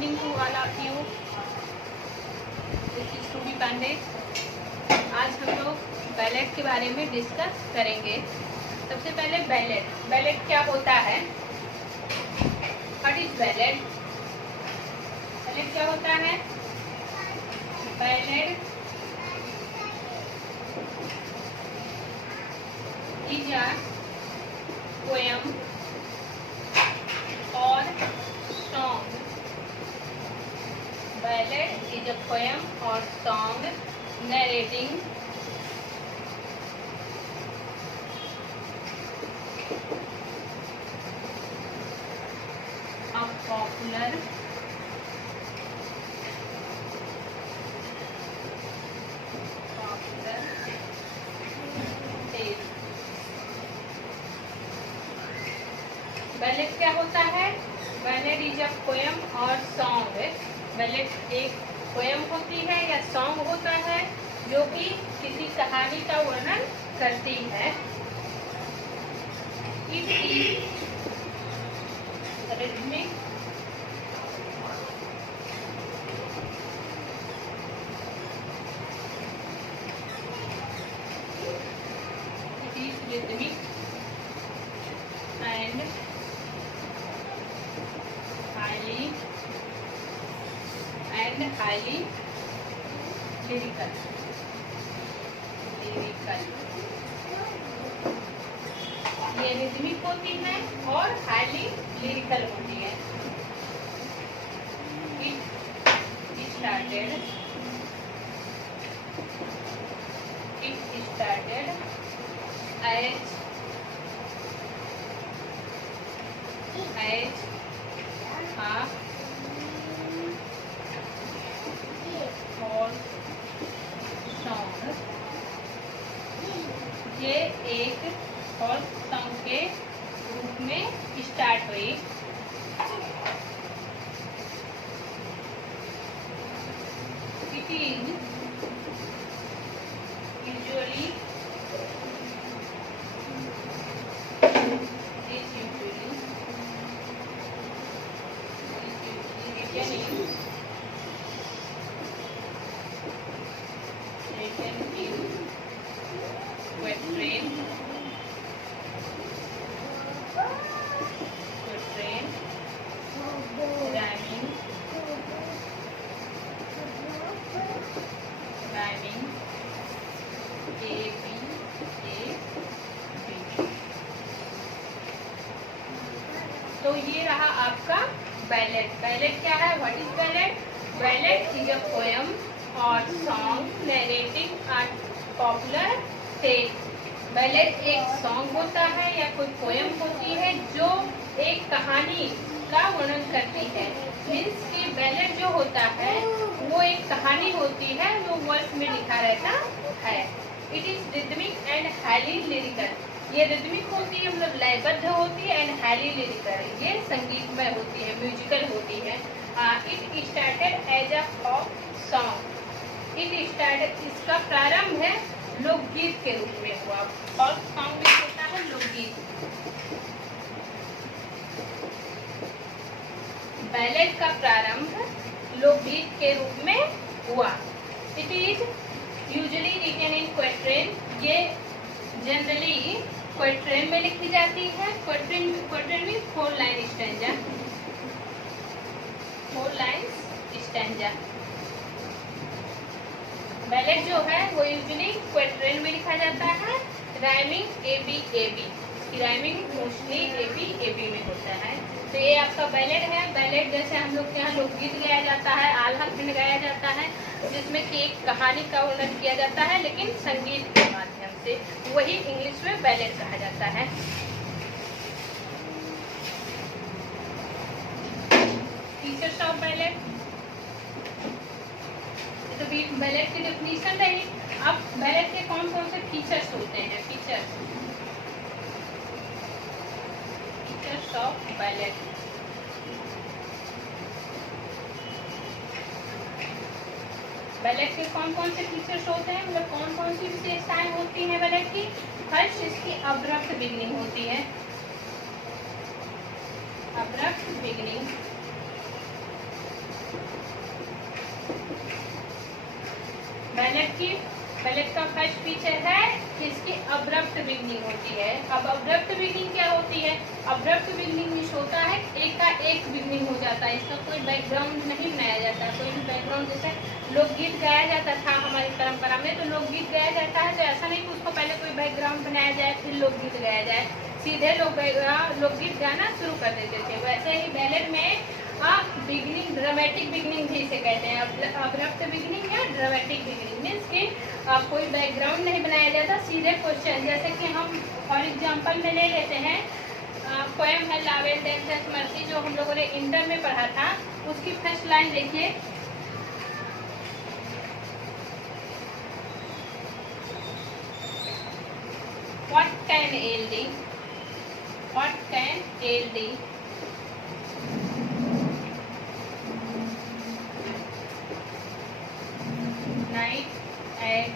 Evening to all of you. This is Ruby Pandey. आज हम लोग बैलेट के बारे में डिस्कस करेंगे। सबसे पहले बैलेट क्या होता है? What is ballad? बैलेट क्या होता है? बैलेट इज अ पोएम और song. Ballad is a poem or song narrating a popular tale. Ballot क्या होता है? बैलेट इज अ पोएम और सॉन्ग। बैलेट एक पोएम होती है या सॉन्ग होता है जो कि किसी कहानी का वर्णन करती है। It is rhythmic and highly lyrical. ये रिदमिक होती है और हाईली लिरिकल होती है। It started as a folk song. ये एक folk song के रूप में स्टार्ट हुई। It is usually तो ये रहा आपका बैलेट। बैलेट क्या है? What is ballad? Ballad is a poem और song narrating a popular tale. Ballad एक सॉन्ग होता है या कोई पोएम होती है जो एक कहानी का वर्णन करती है। मीन्स कि बैलेट जो होता है वो एक कहानी होती है जो वर्ड्स में लिखा रहता है। It is rhythmic and highly lyrical. ये रिदमिक होती है, मतलब लयबद्ध होती है, एंड हाईली लिरिकल, ये संगीतमय होती है, म्यूजिकल होती है। It started as a folk song. It started, इसका प्रारंभ है लोकगीत के रूप में हुआ। फोक सॉन्ग में होता है लोकगीत। बैलेट का प्रारंभ लोकगीत के रूप में हुआ। It is usually written in quatrain. ये जनरली क्वेट्रेन में लिखी जाती है। Quatrain means 4 line stanza. 4 lines stanza. Ballad जो है वो यूजुअली क्वेट्रेन में लिखा जाता है। Rhyming AB। Rhyming mostly AB में होता है। तो ये आपका बैलेट है। बैलेट जैसे हम लोग के यहाँ लोकगीत गाया जाता है, आल्हा खंड गाया जाता है, जिसमें कि एक कहानी का वर्णन किया जाता है लेकिन संगीत के माध्यम से, वही इंग्लिश में बैलेट कहा जाता है। Features of ballot. तो बैलेट की डेफिनेशन रही। अब बैलेट के कौन कौन से फीचर्स होते हैं? Features of ballot. बैलेट के कौन कौन से फीचर्स होते हैं, मतलब कौन कौन सी विशेषताएं होती हैं बैलेट की? फर्स्ट, इसकी अब्रप्ट बिगनिंग होती है। Abrupt beginning. बैलेट का फर्स्ट फीचर है कि इसकी अब्रप्ट बिगनिंग होती है। अब अब्रप्ट बिगनिंग क्या होती है? अब्रप्ट बिगनिंग मीन्स होता है एक का एक बिगनिंग हो जाता है, इसका कोई बैकग्राउंड नहीं बनाया जाता। कोई भी बैकग्राउंड, जैसे लोकगीत गाया जाता था हमारी परंपरा में, तो लोकगीत गाया जाता है तो ऐसा नहीं कि उसको पहले कोई बैकग्राउंड बनाया जाए फिर लोकगीत गाया जाए, सीधे लोकगीत गाना शुरू कर देते थे। वैसे ही बैलेट में बिगनिंग, ड्रामेटिक बिगनिंग भी इसे कहते हैं। अब्रप्ट बिगनिंग या ड्रामेटिक बिगनिंग मीन्स कि कोई बैकग्राउंड नहीं बनाया जाता, सीधे क्वेश्चन। जैसे कि हम फॉर एग्जांपल में ले लेते हैं पोएम है लावेल डेंस मर्सी, जो हम लोगों ने इंटर में पढ़ा था। उसकी फर्स्ट लाइन देखिए, What can ALD? What can ALD? Night at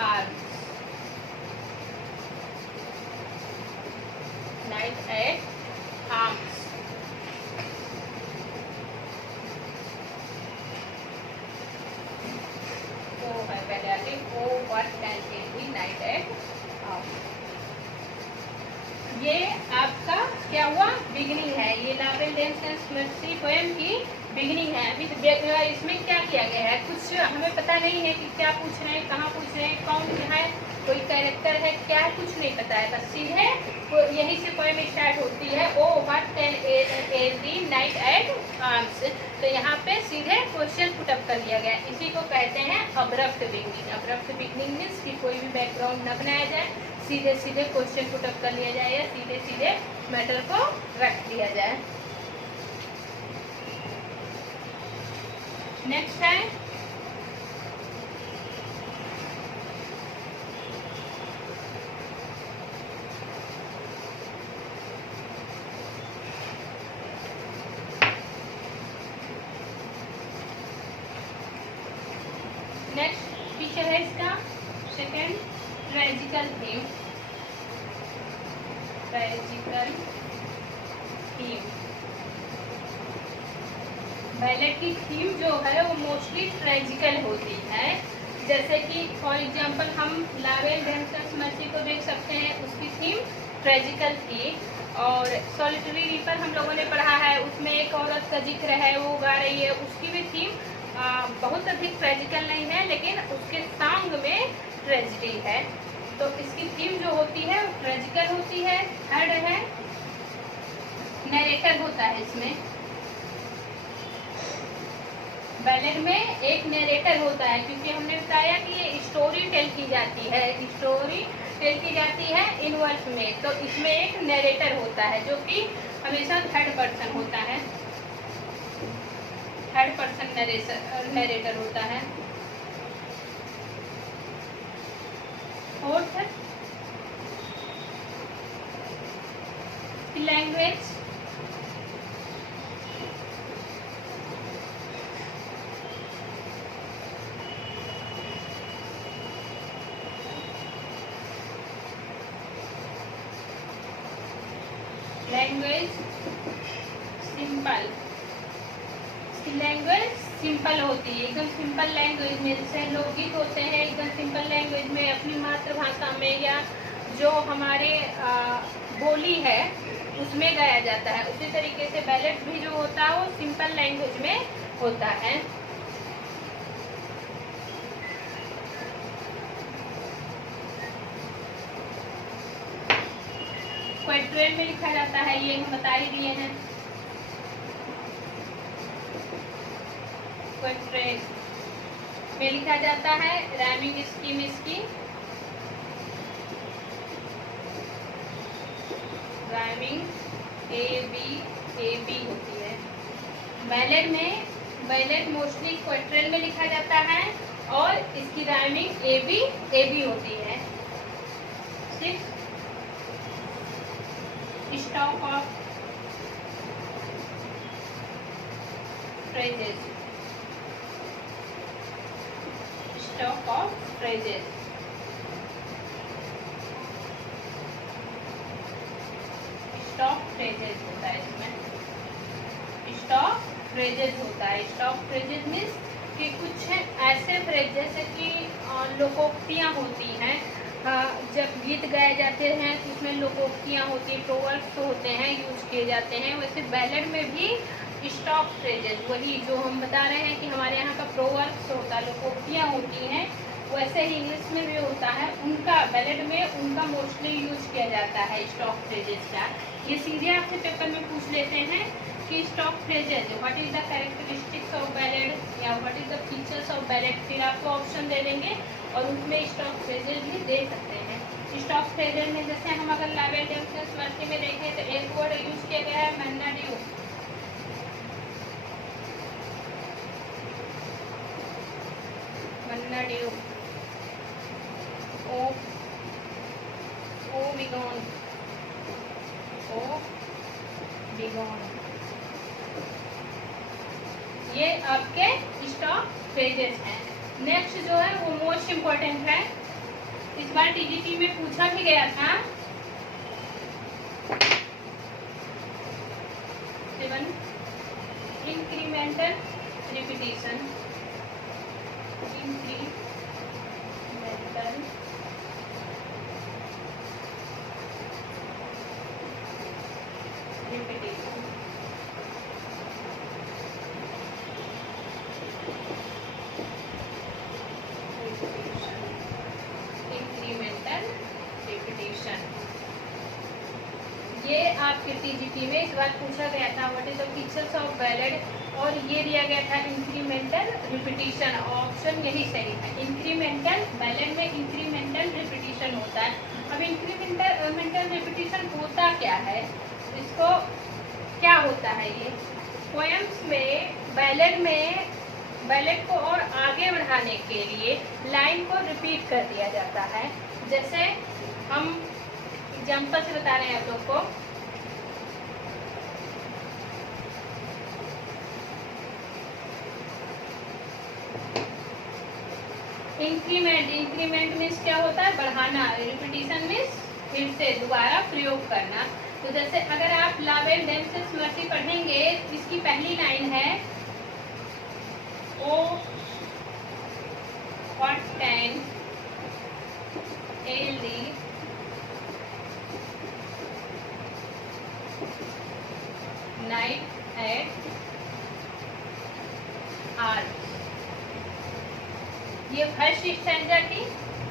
arms. Night at arms. वो है पहले आगे, वो what can ALD night at arms. ये आपका क्या हुआ? बिगिनिंग है। ये लावेल डेंस मर्सी पोएम की बिगिनिंग है। अभी इसमें क्या किया गया है कुछ हमें पता नहीं है कि क्या पूछ रहे हैं, कहाँ पूछ रहे हैं, कौन है, कोई कैरेक्टर है, क्या है, कुछ नहीं पता है। बस सीधे यही से पोएम स्टार्ट होती है, O what can ail thee knight at arms. तो यहाँ पे सीधे क्वेश्चन पुटअप कर दिया गया। इसी को कहते हैं abrupt beginning. Abrupt beginning means कि कोई भी बैकग्राउंड न बनाया जाए, सीधे सीधे क्वेश्चन पुटअप कर लिया जाए या सीधे सीधे मैटर को रख दिया जाए। नेक्स्ट है नेक्स्ट फीचर है इसका second, tragical theme. Tragical theme, ballot की थीम जो है वो मोस्टली ट्रेजिकल होती है। जैसे कि फॉर एग्जांपल हम लावेल डेंस मर्सी को देख सकते हैं, उसकी थीम ट्रेजिकल थी। और सॉलिटरी रीपर हम लोगों ने पढ़ा है, उसमें एक औरत का जिक्र है, वो गा रही है, उसकी भी थीम बहुत अधिक ट्रेजिकल नहीं है, लेकिन उसके सॉन्ग में ट्रेजिडी है। तो इसकी थीम जो होती है वो ट्रेजिकल होती है। थर्ड है नरेटर होता है इसमें। बैलेट में एक नरेटर होता है, क्योंकि हमने बताया कि ये स्टोरी टेल की जाती है, स्टोरी टेल की जाती है इन वर्स में। तो इसमें एक नरेटर होता है जो कि हमेशा थर्ड पर्सन होता है, थर्ड पर्सन नरेटर होता है। Fourth language. Language simple, language simple होती है, एकदम सिंपल लैंग्वेज में। जैसे लोकगीत होते हैं एकदम सिंपल लैंग्वेज में, अपनी मातृभाषा में या जो हमारे बोली है उसमें गाया जाता है। उसी तरीके से बैलेट भी जो होता है वो सिंपल लैंग्वेज में होता है। क्वेट्रेन में लिखा जाता है, ये हम बता ही दिए हैं। क्वेट्रेन में लिखा जाता है, राइमिंग स्कीम इसकी राइमिंग ए बी होती है। बैलेट मोस्टली क्वेट्रेन में लिखा जाता है और इसकी राइमिंग ए बी होती है। 6 stock of phrases. Stock of phrases, stock phrases होता है इसमें, स्टॉक फ्रेजेस होता है। स्टॉक फ्रेजेस मीन्स कि कुछ ऐसे फ्रेज, जैसे कि लोकोक्तियाँ होती हैं। जब गीत गाए जाते हैं तो उसमें लोकोक्तियाँ होती हैं, प्रोवर्ब्स होते हैं, यूज किए जाते हैं। वैसे बैलेड में भी स्टॉक फ्रेजेस, वही जो हम बता रहे हैं कि हमारे यहाँ का प्रोवर्ब्स होता है, लोकोक्तियाँ होती हैं, वैसे ही इंग्लिश में भी होता है। उनका बैलेड में उनका मोस्टली यूज किया जाता है स्टॉक फ्रेजेस का। ये सीधे आपसे पेपर में पूछ लेते हैं कि stock phrases what is the characteristics of ballad या what is the features of ballad, फिर आपको ऑप्शन दे देंगे और उसमें स्टॉक फ्रेजेस भी दे सकते हैं। स्टॉक फ्रेजेस में जैसे हम अगर लावेल डेम्पसेस वर्सी में देखें तो एक वर्ड यूज किया गया है मन्ना ड्यू। मन्ना ड्यू, ओ बिगॉन, ओ बिगॉन, ये आपके स्टॉक फ्रेजेस हैं। नेक्स्ट जो है वो मोस्ट इम्पोर्टेंट है, इस बार टीजीटी में पूछा भी गया था। 7 incremental repetition, incremental repetition. Incremental repetition, ये आपके टीजीटी में इस बार पूछा गया था what is the features of ballad, और ये दिया गया था इंक्रीमेंटल रिपीटिशन। ऑप्शन यही सही है, इंक्रीमेंटल। बैलेड में इंक्रीमेंटल रिपीटिशन होता है। अब इंक्रीमेंटल रिपीटिशन होता क्या है, इसको क्या होता है, ये पोएम्स में बैलेड को और आगे बढ़ाने के लिए लाइन को रिपीट कर दिया जाता है। जैसे हम एग्जाम्पल से बता रहे हैं आप लोग को, इंक्रीमेंट मीन्स क्या होता है, बढ़ाना। रिपीटिशन मीन्स फिर से दोबारा प्रयोग करना। तो जैसे अगर आप लावेल डेम्पसेस वर्सी पढ़ेंगे, इसकी पहली लाइन है O what can ail thee knight at आर, ये फर्स्ट स्टैंजा की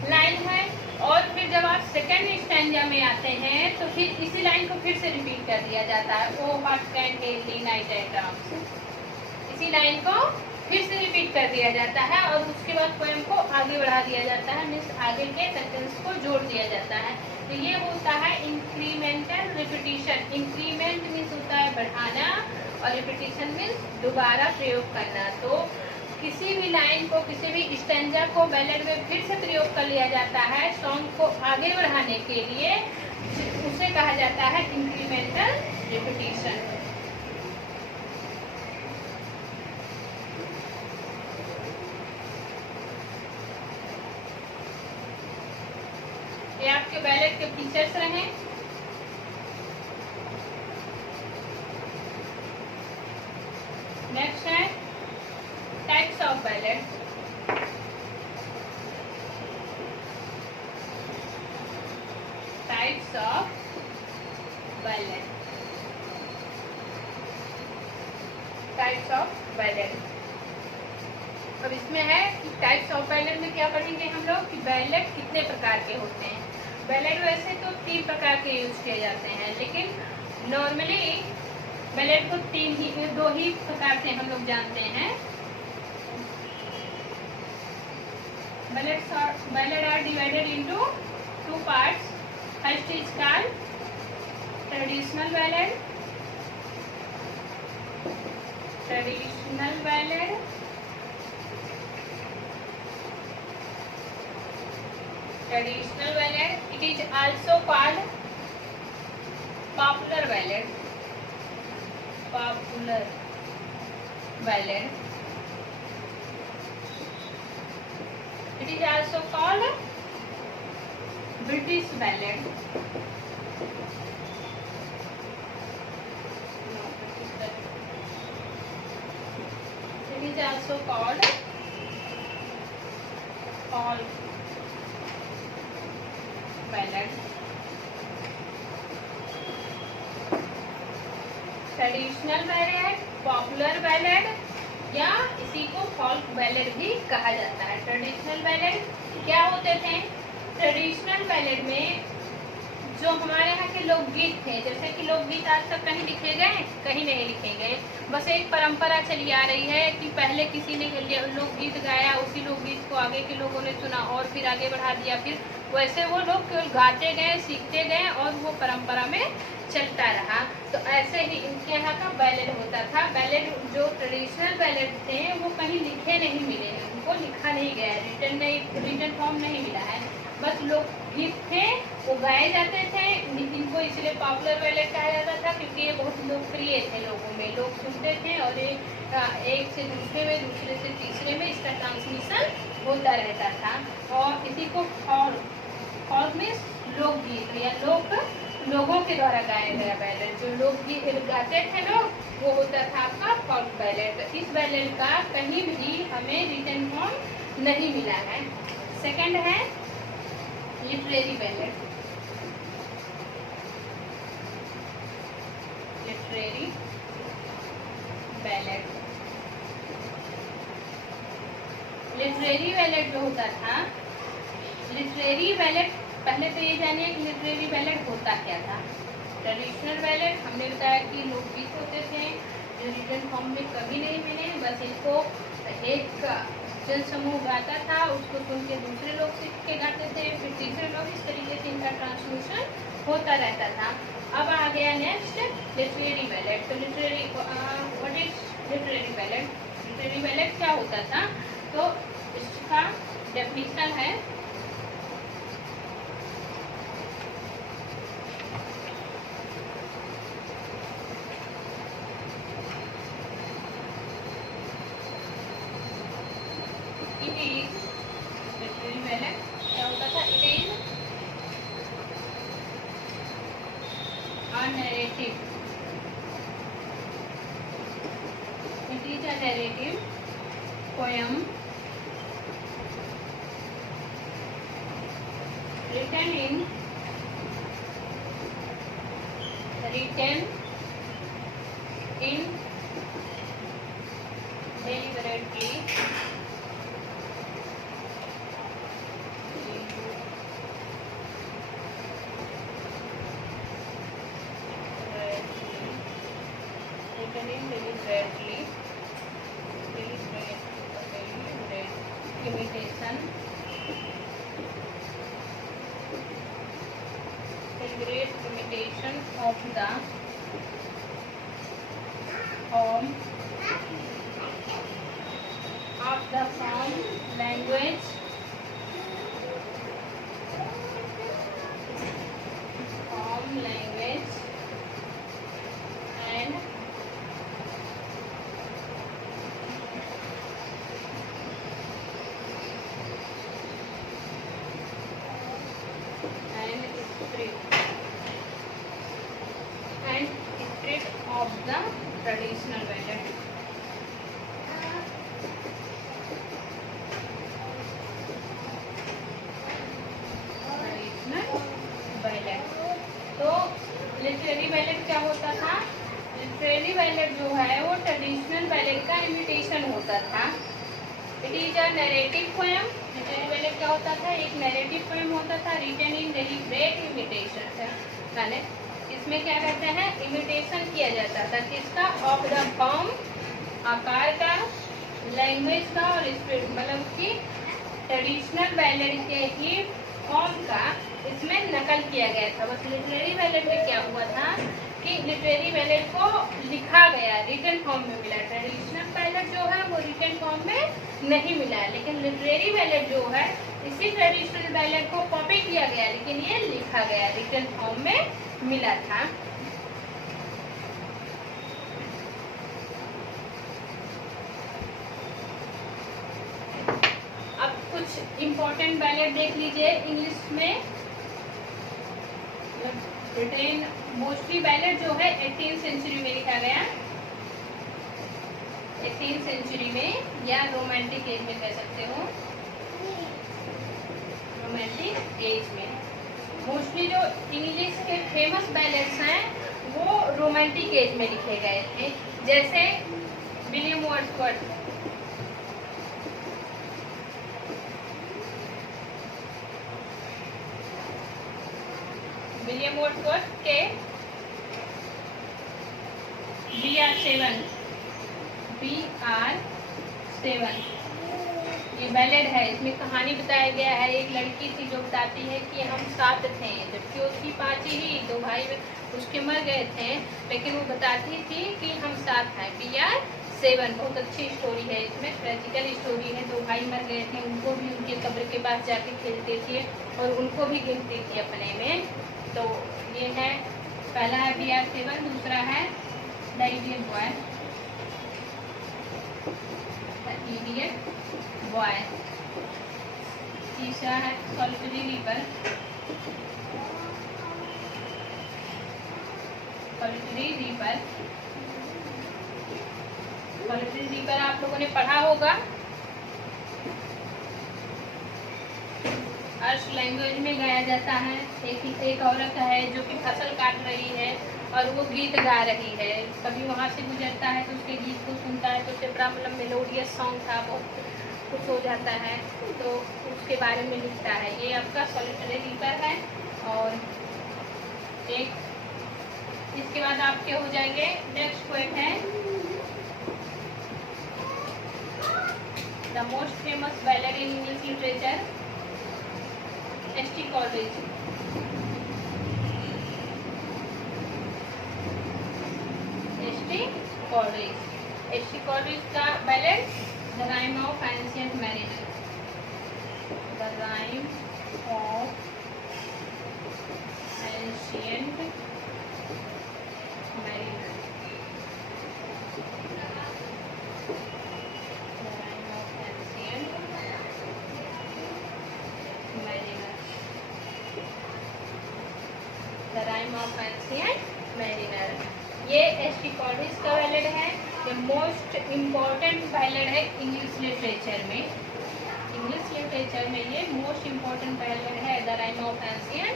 लाइन है। और फिर जब आप सेकंड स्टैंजा में आते हैं तो फिर इसी लाइन को फिर से रिपीट कर दिया जाता है, O what can ail thee knight at आर। इसी लाइन को फिर से रिपीट कर दिया जाता है और उसके बाद पोएम को आगे बढ़ा दिया जाता है, मीन्स आगे के सेंटेंस को जोड़ दिया जाता है। तो ये होता है इंक्रीमेंटल रिपीटिशन। इंक्रीमेंट मीन्स होता है बढ़ाना और रिपीटिशन मीन्स दोबारा प्रयोग करना। तो किसी भी लाइन को, किसी भी स्टैंजा को बैलेड में फिर से प्रयोग कर लिया जाता है सॉन्ग को आगे बढ़ाने के लिए, उसे कहा जाता है इंक्रीमेंटल रिपीटिशन। ये आपके बैलेड के फीचर्स रहे। नेक्स्ट है types of ballad. Types of ballad, types of ballad. अब इसमें है कि टाइप्स ऑफ बैलेड में क्या पढ़ेंगे हम लोग कि बैलेड कितने प्रकार के होते हैं। बैलेड वैसे तो 3 प्रकार के यूज किए जाते हैं, लेकिन नॉर्मली बैलेड को 2 ही प्रकार से हम लोग जानते हैं। Ballad are divided into 2 parts. First is called traditional ballad, traditional ballad, traditional ballad. It is also called popular ballad, popular ballad. It is also called British ballad. It is also called folk ballad, traditional ballad, popular ballad या इसी को folk ballad भी कहा जाता है। Traditional ballad क्या होते थे? ट्रेडिशनल बैलेड में जो हमारे यहाँ के लोकगीत थे, जैसे कि लोकगीत आज तक कहीं लिखे गए? कहीं नहीं लिखे गए। बस एक परंपरा चली आ रही है कि पहले किसी ने लोकगीत गाया, उसी लोकगीत को आगे के लोगों ने सुना और फिर आगे बढ़ा दिया, फिर वैसे वो लोग केवल गाते गए, सीखते गए और वो परंपरा में चलता रहा। तो ऐसे ही इनके यहाँ का बैलेड होता था। बैलेड जो ट्रेडिशनल बैलेड थे वो कहीं लिखे नहीं मिले हैं, उनको लिखा नहीं गया है, रिटन फॉर्म नहीं मिला है। बस लोकगीत थे, वो गाए जाते थे। इनको इसलिए पॉपुलर बैलेड कहा जाता था क्योंकि ये बहुत लोकप्रिय थे लोगों में, लोग सुनते थे और ये एक से दूसरे में, दूसरे से तीसरे में इसका ट्रांसमिशन होता रहता था। और इसी को फॉल्क में लोकगीत या लोगों के द्वारा गाया गया बैलेड, जो लोकगीत गाते थे लोग, वो होता था आपका फॉल्क बैलेड। इस बैलेड का कहीं भी हमें रिटन फॉर्म नहीं मिला है। सेकंड है literary ballad. Literary ballad, literary ballad जो होता था, लिटरेरी बैलेड पहले तो ये जानिए कि लिटरेरी बैलेड होता क्या था। ट्रेडिशनल बैलेड हमने बताया कि लोकगीत होते थे जो रिटन फॉर्म में कभी नहीं मिले, बस इनको एक जन समूह गाता था, उसको सुन के दूसरे लोग सीख के गाते थे, फिर तीसरे लोग, इस तरीके से इनका ट्रांसमिशन होता रहता था। अब आ गया नेक्स्ट लिटरेरी बैलेड। तो literary what is literary ballad? Literary ballad क्या होता था? तो इसका डेफिनेशन है लिटरेरी बैलेड क्या होता था? It is a narrative, it is a narrative poem written in deliberately imitation, deliberate imitation of the form, language, and spirit of the traditional ballad. तो लिटरेरी बैलेड क्या होता था? लिटरेरी बैलेड जो है वो ट्रेडिशनल बैलेड का imitation होता था। It is a narrative poem. Literary ballad क्या होता था? एक नैरेटिव पोएम होता था, रिटन इन डेलिब्रेट इमिटेशन। यानी इसमें क्या कहते हैं? इमिटेशन किया जाता था किसका? ऑफ द फॉर्म, आकार का, लैंग्वेज का और स्पिरिट, मतलब कि ट्रेडिशनल बैलेड के ही फॉर्म का इसमें नकल किया गया था। बस लिटरेरी बैलेड में क्या हुआ था कि लिटरेरी बैलेड को लिखा गया, रिटन फॉर्म में मिला। ट्रेडिशनल बैलेड जो है वो रिटन फॉर्म में नहीं मिला, लेकिन लिटरेरी बैलेड जो है इसी ट्रेडिशनल बैलेड को कॉपी किया गया, लेकिन ये लिखा गया, रिटन फॉर्म में मिला था। अब कुछ इम्पोर्टेंट बैलेड देख लीजिए इंग्लिश में। ब्रिटेन मोस्टली बैलेड जो है 18th सेंचुरी में लिखा गया, 18th सेंचुरी में, या रोमांटिक एज में कह सकते हो, रोमांटिक एज में। मोस्टली जो इंग्लिश के फेमस बैलेट्स हैं वो रोमांटिक एज में लिखे गए थे, जैसे विलियम वर्ड्सवर्थ। विलियम वर्ड्सवर्थ के BR7 ये बैलेड है। इसमें कहानी बताया गया है, एक लड़की थी जो बताती है कि हम 7 थे, जबकि उसकी 5 ही 2 भाई उसके मर गए थे, लेकिन वो बताती थी कि हम 7 हैं। BR7 बहुत अच्छी स्टोरी है, इसमें ट्रेजिकल स्टोरी है। 2 भाई मर गए थे, उनको भी उनके कब्र के पास जाके खेलते थे और उनको भी गिनती थी अपने में। तो ये है, पहला है BR7, दूसरा है द इडियट बॉय, तीसरा है सॉलिटरी रीपर। आप लोगों ने पढ़ा होगा, अर्श लैंग्वेज में गाया जाता है। एक औरत है जो कि फसल काट रही है और वो गीत गा रही है, कभी वहाँ से गुजरता है तो उसके गीत को सुनता है तो उसे बड़ा मतलब मेलोडियस सॉन्ग था, बहुत खुश हो जाता है, तो उसके बारे में लिखता है। ये आपका सॉलिटरी रीपर है। और एक इसके बाद आपके हो जाएंगे, नेक्स्ट पोएट है the most famous ballad in English literature, S.T. Coleridge. S.T. Coleridge का ballad the rime of ancient mariner. The rime of ancient mariner. The rime of ancient mariner, ये S.T. कॉलरिज का ballad है। ये most important ballad है English literature में। ये most important ballad है the rime of ancient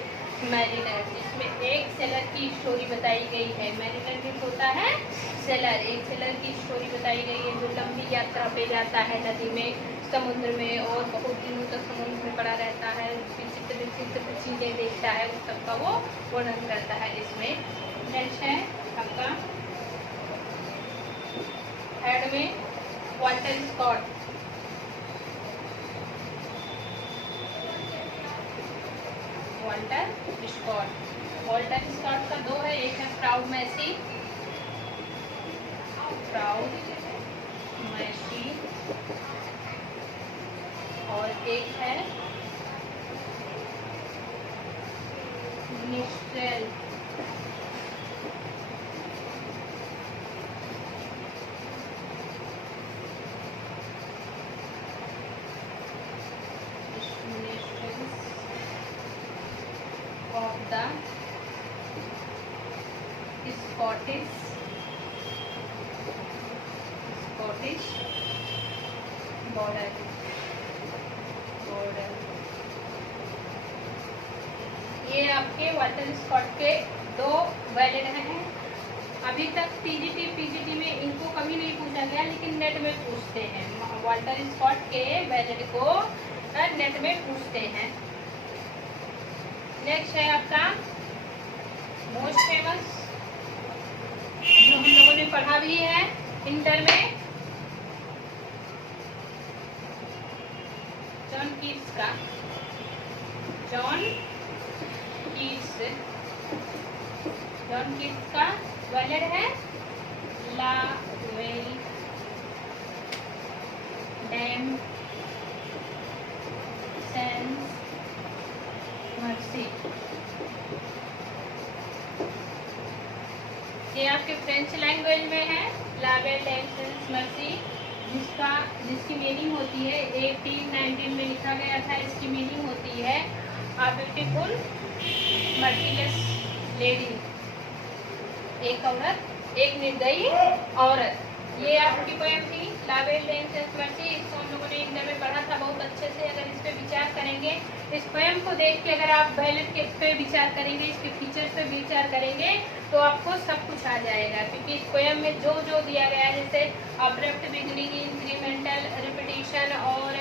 mariner, जिसमें एक सेलर की स्टोरी बताई गई है। मैरिनर भी होता है सेलर, एक सेलर की स्टोरी बताई गई है जो लंबी यात्रा पे जाता है नदी में, समुद्र में, और बहुत दिनों तक समुद्र में पड़ा रहता है, विचित्र चीज़ें देखता है, उस सब का वो वर्णन करता है इसमें। नेक्स्ट है आपका थर्ड में वाल्टर स्कॉट। वाल्टर स्कॉट का 2 है, एक है प्राउड मैसी और एक है minstrel. Of the Scottish border. ये आपके वाल्टर स्कॉट के 2 बैलेड हैं। अभी तक पीजीटी में इनको कभी नहीं पूछा गया, लेकिन नेट में पूछते हैं। वाल्टर स्कॉट के बैलेड को नेट में पूछते हैं। नेक्स्ट है आपका मोस्ट फेमस, जो हम लोगों ने पढ़ा भी है इंटर में, जॉन कीट्स का बैलेड है ला वेल डैम सेंस मर्सी। ये आपके फ्रेंच लैंग्वेज में है, ला वेल डैम सेंस मर्सी, जिसकी मीनिंग होती है 1819 में लिखा गया था। इसकी मीनिंग होती है अ ब्यूटीफुल मर्सीलेस लेडी, एक औरत, एक निर्दयी औरत। ये आपकी पोएम थी ला वेल डैम सेंस मर्सी। इसको हम लोगों ने इंटर में पढ़ा था बहुत अच्छे से। अगर इस पे विचार करेंगे, इस पोएम को देख के अगर आप बैलेट के पे विचार करेंगे, इसके फीचर्स पे विचार करेंगे तो आपको सब कुछ आ जाएगा, क्योंकि इस पोएम में जो जो दिया गया है, जैसे अब्रप्ट बिगनिंग, इंक्रीमेंटल रिपीटिशन और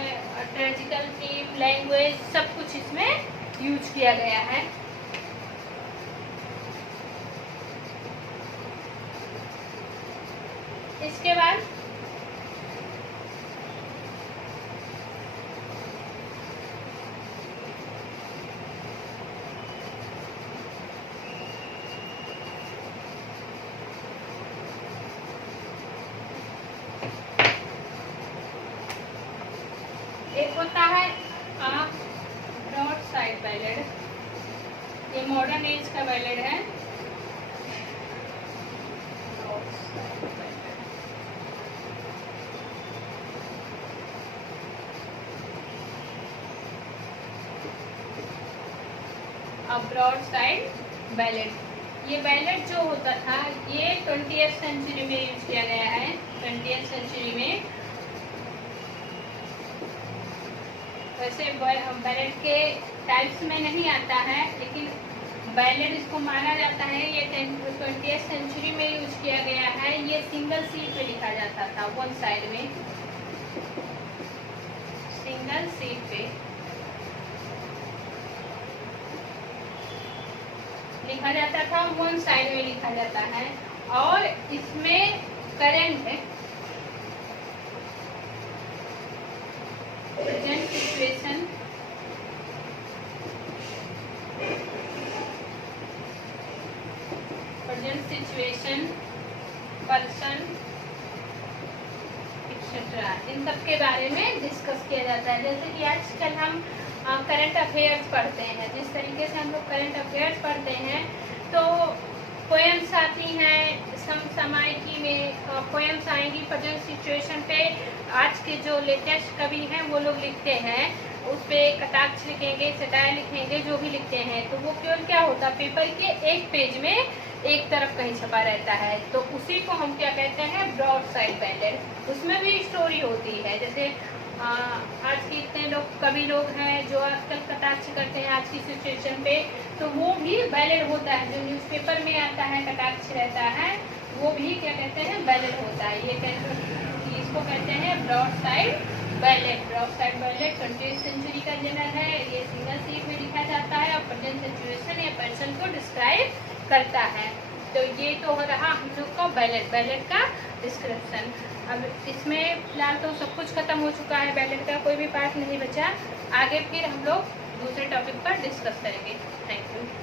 ट्रेजिकल थीम, लैंग्वेज, सब कुछ इसमें यूज किया गया है। इसके बाद एक होता है ब्रॉड साइड बैलेड, ये मॉडर्न एज का बैलेड है। ब्रॉड साइड बैलेड, ये बैलेड जो होता था ये 20th सेंचुरी में यूज किया गया है। 20th सेंचुरी में वैसे बैलेड के टाइप्स में नहीं आता है, लेकिन बैलेड इसको माना जाता है, ये 20th सेंचुरी में यूज किया गया है। ये सिंगल सीट पे लिखा जाता था, वन साइड में, सिंगल सीट पे लिखा जाता था, वन साइड में लिखा जाता है। और इसमें current present situation, person etcetera, इन सब के बारे में डिस्कस किया जाता है। जैसे कि आजकल हम करंट अफेयर्स पढ़ते हैं, जिस तरीके से हम लोग करंट अफेयर्स पढ़ते हैं तो पोएम्स आती हैं, समसामयिकी में पोएम्स आएंगी प्रेजेंट सिचुएशन पे। आज के जो लेटेस्ट कवि हैं वो लोग लिखते हैं, उस पर कटाक्ष लिखेंगे, सटायर लिखेंगे, जो भी लिखते हैं, तो वो केवल क्या होता है, पेपर के एक पेज में एक तरफ कहीं छपा रहता है, तो उसी को हम क्या कहते हैं, ब्रॉड साइड बैलेड। उसमें भी स्टोरी होती है, जैसे आज के इतने लोग कवि लोग हैं जो आजकल कटाक्ष करते हैं आज की सिचुएशन पे, तो वो भी बैलेड होता है। जो न्यूज़पेपर में आता है कटाक्ष रहता है, वो भी क्या कहते हैं, बैलेड होता है। ये इसको कहते हैं broad side ballad. Broad side ballad 20th century का जनरल है, ये सिंगल सीट में लिखा जाता है और प्रेजेंट सिचुएशन या पर्सन को डिस्क्राइब करता है। तो ये तो हो रहा हम लोग का बैलेड का डिस्क्रिप्शन। अब इसमें फिलहाल तो सब कुछ खत्म हो चुका है, बैलेड का कोई भी पार्ट नहीं बचा। आगे फिर हम लोग दूसरे टॉपिक पर डिस्कस करेंगे। Thank you.